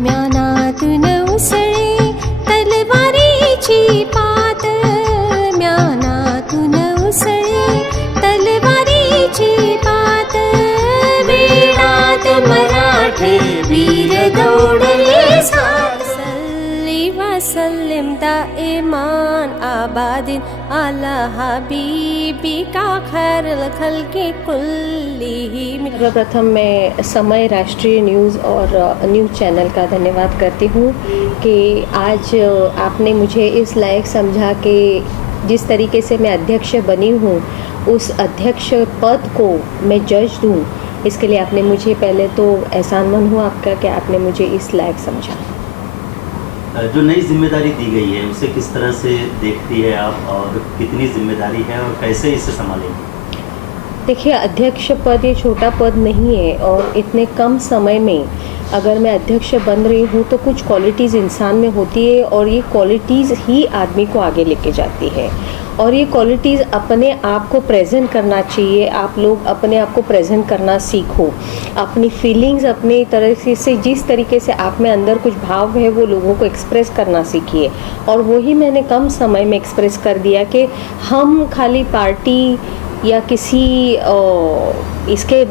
म्यानातून उसळे तलवारीची पात, म्यानातून उसळे तलवारीची पात, वेळात मराठे वीर दौडले साथ, सल्ली वसल्लिम दाइमान आबादिन अला हबीबी का खैरुल खल्क़ि कुल्लिहिम। सर्वप्रथम मैं समय राष्ट्रीय न्यूज़ और न्यूज़ चैनल का धन्यवाद करती हूँ कि आज आपने मुझे इस लायक समझा कि जिस तरीके से मैं अध्यक्ष बनी हूँ उस अध्यक्ष पद को मैं जज दूँ, इसके लिए आपने मुझे पहले तो एहसानमंद हूँ आपका कि आपने मुझे इस लायक समझा। जो नई जिम्मेदारी दी गई है उसे किस तरह से देखती है आप, और कितनी जिम्मेदारी है और कैसे इसे संभालेंगे? देखिए, अध्यक्ष पद ये छोटा पद नहीं है और इतने कम समय में अगर मैं अध्यक्ष बन रही हूँ तो कुछ क्वालिटीज़ इंसान में होती है और ये क्वालिटीज़ ही आदमी को आगे लेके जाती है। और ये क्वालिटीज़ अपने आप को प्रेजेंट करना चाहिए। आप लोग अपने आप को प्रेजेंट करना सीखो, अपनी फीलिंग्स अपनी तरह से जिस तरीके से आप में अंदर कुछ भाव है वो लोगों को एक्सप्रेस करना सीखिए। और वही मैंने कम समय में एक्सप्रेस कर दिया कि हम खाली पार्टी या किसी इसके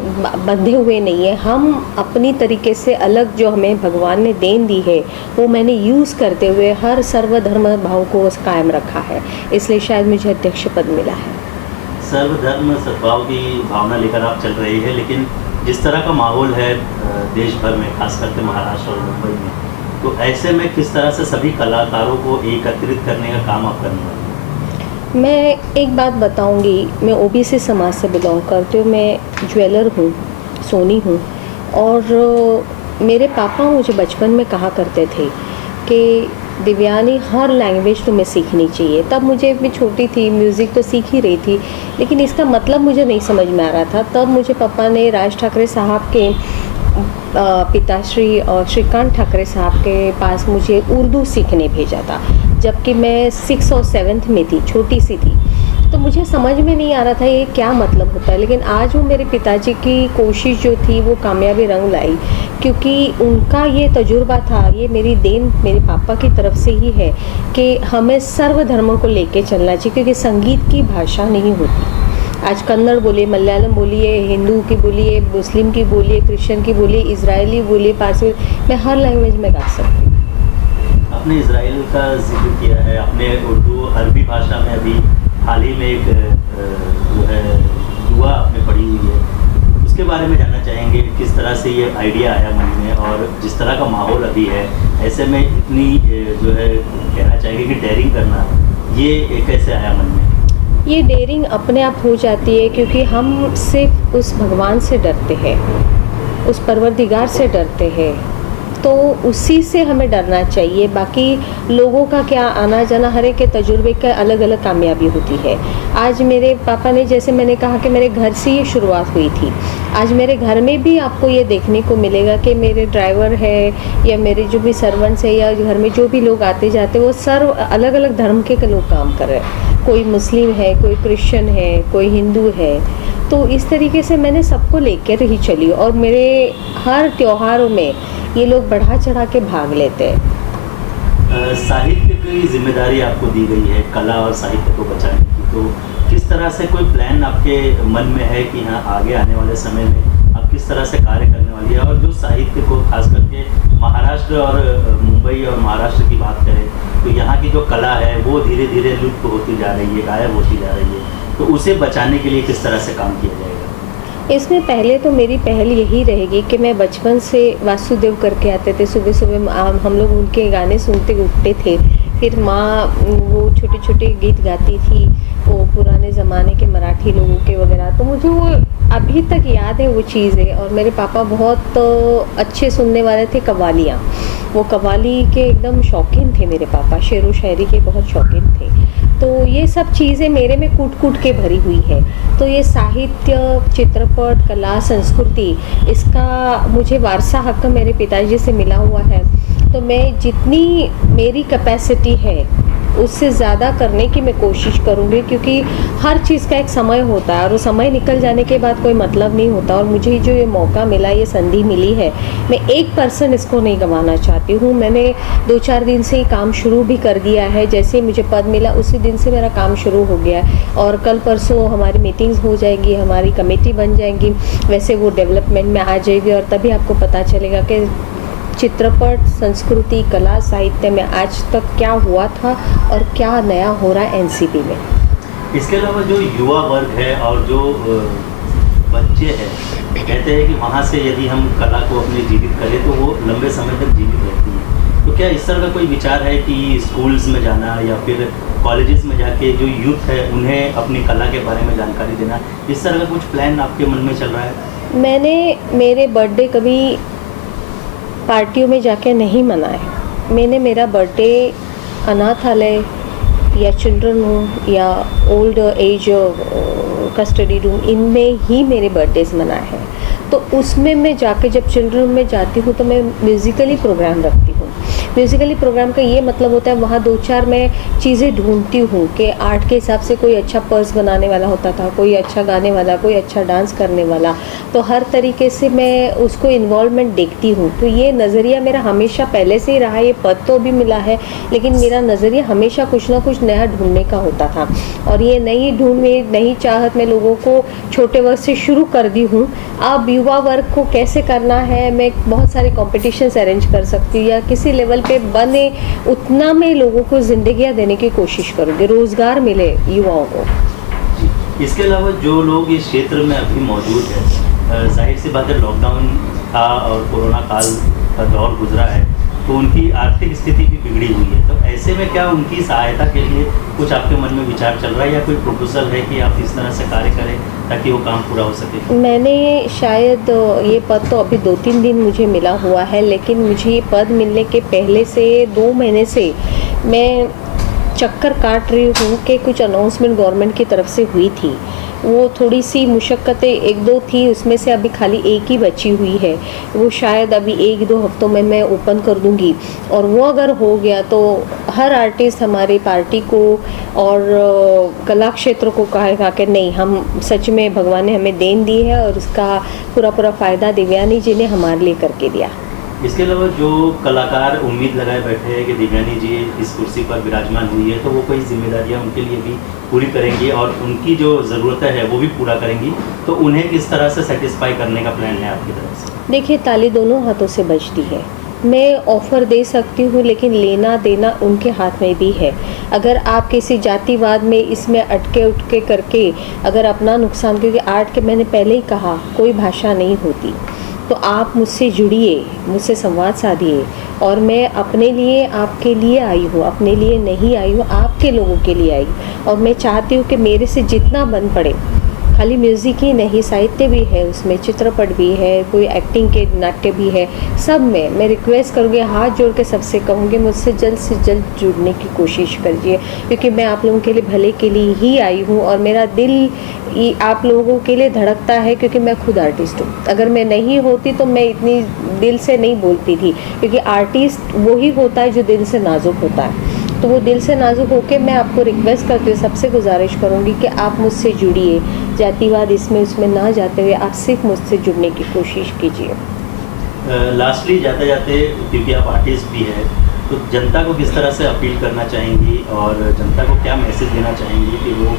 बंधे हुए नहीं है, हम अपनी तरीके से अलग जो हमें भगवान ने देन दी है वो मैंने यूज़ करते हुए हर सर्वधर्म भाव को कायम रखा है, इसलिए शायद मुझे अध्यक्ष पद मिला है। सर्वधर्म सद्भाव की भावना लेकर आप चल रही है, लेकिन जिस तरह का माहौल है देश भर में, खास करके महाराष्ट्र और मुंबई में, तो ऐसे में किस तरह से सभी कलाकारों को एकत्रित करने का काम आप करने वाले? मैं एक बात बताऊंगी, मैं ओबीसी समाज से बिलोंग करती हूँ, मैं ज्वेलर हूँ, सोनी हूँ। और मेरे पापा मुझे बचपन में कहा करते थे कि दिव्यानी हर लैंग्वेज तुम्हें सीखनी चाहिए। तब मुझे भी छोटी थी, म्यूज़िक तो सीख ही रही थी, लेकिन इसका मतलब मुझे नहीं समझ में आ रहा था। तब मुझे पापा ने राज ठाकरे साहब के पिताश्री और श्रीकांत ठाकरे साहब के पास मुझे उर्दू सीखने भेजा था, जबकि मैं 6th और 7th में थी, छोटी सी थी। तो मुझे समझ में नहीं आ रहा था ये क्या मतलब होता है, लेकिन आज वो मेरे पिताजी की कोशिश जो थी वो कामयाबी रंग लाई, क्योंकि उनका ये तजुर्बा था, ये मेरी देन मेरे पापा की तरफ से ही है कि हमें सर्व धर्मों को लेके चलना चाहिए, क्योंकि संगीत की भाषा नहीं होती। आज कन्नड़ बोलिए, मलयालम बोलिए, हिंदू की बोलिए, मुस्लिम की बोलिए, क्रिश्चियन की बोलिए, इजरायली बोलिए, पारसी, मैं हर लैंग्वेज में गा सकती हूँ। आपने इजराइल का जिक्र किया है, आपने उर्दू अरबी भाषा में अभी हाल ही में एक जो है दुआ आपने पढ़ी हुई है, उसके बारे में जानना चाहेंगे। किस तरह से ये आइडिया आया मन में, और जिस तरह का माहौल अभी है ऐसे में इतनी जो है कहना चाहेंगे कि डेयरिंग करना, ये कैसे आया मन में? ये डेयरिंग अपने आप हो जाती है क्योंकि हम सिर्फ उस भगवान से डरते हैं, उस परवरदिगार से डरते हैं, तो उसी से हमें डरना चाहिए। बाकी लोगों का क्या आना जाना, हर एक के तजुर्बे का अलग अलग कामयाबी होती है। आज मेरे पापा ने, जैसे मैंने कहा कि मेरे घर से ये शुरुआत हुई थी, आज मेरे घर में भी आपको ये देखने को मिलेगा कि मेरे ड्राइवर है या मेरे जो भी सर्वेंट्स है या घर में जो भी लोग आते जाते, वो सर्व अलग अलग धर्म के लोग काम कर रहे हैं। कोई मुस्लिम है, कोई क्रिश्चियन है, कोई हिंदू है। तो इस तरीके से मैंने सबको लेकर ही चली और मेरे हर त्योहारों में ये लोग बढ़ा चढ़ा के भाग लेते हैं। साहित्य की जिम्मेदारी आपको दी गई है कला और साहित्य को बचाने की, तो किस तरह से कोई प्लान आपके मन में है कि हाँ आगे आने वाले समय में आप किस तरह से कार्य करने वाली है? और जो साहित्य को खास करके महाराष्ट्र और मुंबई और महाराष्ट्र की बात करें तो यहाँ की जो कला है वो धीरे धीरे लुप्त होती जा रही है, गायब होती जा रही है, तो उसे बचाने के लिए किस तरह से काम किया जाएगा? इसमें पहले तो मेरी पहल यही रहेगी कि मैं बचपन से वासुदेव करके आते थे, सुबह सुबह हम लोग उनके गाने सुनते उठते थे। फिर माँ वो छोटे छोटे गीत गाती थी, वो पुराने ज़माने के मराठी लोगों के वगैरह, तो मुझे वो अभी तक याद है वो चीज़ें। और मेरे पापा बहुत अच्छे सुनने वाले थे कव्वालियाँ, वो कव्वाली के एकदम शौकीन थे मेरे पापा, शेर व शायरी के बहुत शौकीन थे। तो ये सब चीज़ें मेरे में कूट कूट के भरी हुई है। तो ये साहित्य, चित्रपट, कला, संस्कृति, इसका मुझे वारसा हक मेरे पिताजी से मिला हुआ है। तो मैं जितनी मेरी कैपेसिटी है उससे ज़्यादा करने की मैं कोशिश करूँगी, क्योंकि हर चीज़ का एक समय होता है और वो समय निकल जाने के बाद कोई मतलब नहीं होता। और मुझे जो ये मौका मिला, ये संधि मिली है, मैं 1% इसको नहीं गंवाना चाहती हूँ। मैंने 2-4 दिन से ही काम शुरू भी कर दिया है। जैसे ही मुझे पद मिला उसी दिन से मेरा काम शुरू हो गया है और कल परसों हमारी मीटिंग्स हो जाएगी, हमारी कमेटी बन जाएंगी, वैसे वो डेवलपमेंट में आ जाएगी और तभी आपको पता चलेगा कि चित्रपट, संस्कृति, कला, साहित्य में आज तक क्या हुआ था और क्या नया हो रहा है एनसीपी में। इसके अलावा जो युवा वर्ग है और जो बच्चे हैं, कहते हैं कि वहाँ से यदि हम कला को अपनी जीवित करें तो वो लंबे समय तक जीवित रहती है। तो क्या इस तरह का कोई विचार है कि स्कूल्स में जाना या फिर कॉलेजेस में जाके जो यूथ है उन्हें अपनी कला के बारे में जानकारी देना, इस तरह का कुछ प्लान आपके मन में चल रहा है? मैंने मेरे बर्थडे कभी पार्टियों में जाके नहीं मनाए। मैंने मेरा बर्थडे अनाथालय या चिल्ड्रन होम या ओल्ड एज कस्टडी रूम, इनमें ही मेरे बर्थडेज मनाए हैं। तो उसमें मैं जाके जब चिल्ड्रन में जाती हूँ तो मैं म्यूज़िकली प्रोग्राम रखती हूँ। म्यूज़िकली प्रोग्राम का ये मतलब होता है वहाँ 2-4 मैं चीज़ें ढूंढती हूँ कि आर्ट के हिसाब से कोई अच्छा पर्स बनाने वाला होता था, कोई अच्छा गाने वाला, कोई अच्छा डांस करने वाला, तो हर तरीके से मैं उसको इन्वॉल्वमेंट देखती हूँ। तो ये नज़रिया मेरा हमेशा पहले से ही रहा है। ये पद तो अभी मिला है लेकिन मेरा नज़रिया हमेशा कुछ ना कुछ नया ढूंढने का होता था और ये नई चाहत में लोगों को छोटे वर्ग से शुरू कर दी हूँ। अब युवा वर्ग को कैसे करना है, मैं बहुत सारे कॉम्पिटिशन्स अरेंज कर सकती हूँ या किसी लेवल पे बने उतना मैं लोगों को जिंदगियाँ देने की कोशिश करूँगी, रोज़गार मिले युवाओं को। इसके अलावा जो लोग इस क्षेत्र में अभी मौजूद है, जाहिर सी बात है लॉकडाउन था और कोरोना काल का दौर गुजरा है, तो उनकी आर्थिक स्थिति भी बिगड़ी हुई है। तो ऐसे में क्या उनकी सहायता के लिए कुछ आपके मन में विचार चल रहा है या कोई प्रपोजल है कि आप इस तरह से कार्य करें ताकि वो काम पूरा हो सके? मैंने शायद ये पद तो अभी 2-3 दिन मुझे मिला हुआ है, लेकिन मुझे ये पद मिलने के पहले से 2 महीने से मैं चक्कर काट रही हूँ कि कुछ अनाउंसमेंट गवर्नमेंट की तरफ से हुई थी। वो थोड़ी सी मुशक्क़तें 1-2 थी, उसमें से अभी खाली एक ही बची हुई है। वो शायद अभी 1-2 हफ्तों में मैं ओपन कर दूंगी और वो अगर हो गया तो हर आर्टिस्ट हमारी पार्टी को और कला क्षेत्र को कहेगा कि नहीं, हम सच में भगवान ने हमें देन दी है और उसका पूरा फ़ायदा दिव्यानी जी ने हमारे लिए करके दिया। इसके अलावा जो कलाकार उम्मीद लगाए बैठे हैं कि दिव्यानी जी इस कुर्सी पर विराजमान हुई है तो वो कोई जिम्मेदारियां उनके लिए भी पूरी करेंगी और उनकी जो ज़रूरतें है वो भी पूरा करेंगी, तो उन्हें किस तरह से सेटिस्फाई करने का प्लान है आपकी तरफ से? देखिए, ताली दोनों हाथों से बजती है। मैं ऑफ़र दे सकती हूँ लेकिन लेना देना उनके हाथ में भी है। अगर आप किसी जातिवाद में इसमें अटके करके अगर अपना नुकसान, क्योंकि आर्ट के मैंने पहले ही कहा कोई भाषा नहीं होती, तो आप मुझसे जुड़िए, मुझसे संवाद साधिए और मैं अपने लिए आपके लिए आई हूँ, अपने लिए नहीं आई हूँ, आपके लोगों के लिए आई। और मैं चाहती हूँ कि मेरे से जितना बन पड़े, खाली म्यूज़िक ही नहीं, साहित्य भी है उसमें, चित्रपट भी है, कोई एक्टिंग के नाट्य भी है, सब में मैं रिक्वेस्ट करूँगी, हाथ जोड़ के सबसे कहूँगी मुझसे जल्द से जल्द जुड़ने की कोशिश करिए, क्योंकि मैं आप लोगों के लिए भले के लिए ही आई हूँ और मेरा दिल आप लोगों के लिए धड़कता है, क्योंकि मैं खुद आर्टिस्ट हूँ। अगर मैं नहीं होती तो मैं इतनी दिल से नहीं बोलती थी, क्योंकि आर्टिस्ट वही होता है जो दिल से नाजुक होता है। तो वो दिल से नाजुक होके मैं आपको रिक्वेस्ट करती हूँ, सबसे गुजारिश करूँगी कि आप मुझसे जुड़िए, जातिवाद इसमें उसमें ना जाते हुए आप सिर्फ मुझसे जुड़ने की कोशिश कीजिए। लास्टली जाते जाते, क्योंकि आप आर्टिस्ट भी हैं, तो जनता को किस तरह से अपील करना चाहेंगी और जनता को क्या मैसेज देना चाहेंगी कि वो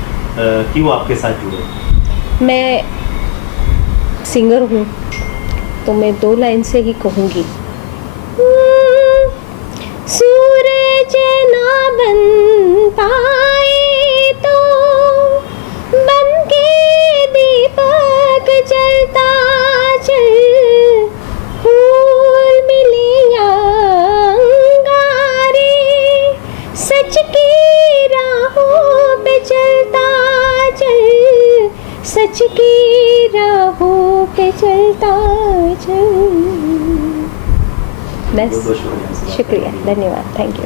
क्यों आपके साथ जुड़े? मैं सिंगर हूँ तो मैं 2 लाइन से ही कहूँगी, सूरज ना बन पाए तो बन के दीपक जलता चल, फूल मिले या अंगारे, सच की राहों पे चलता चल, सच की राहों पे चलता चल। बस, शुक्रिया, धन्यवाद, थैंक यू।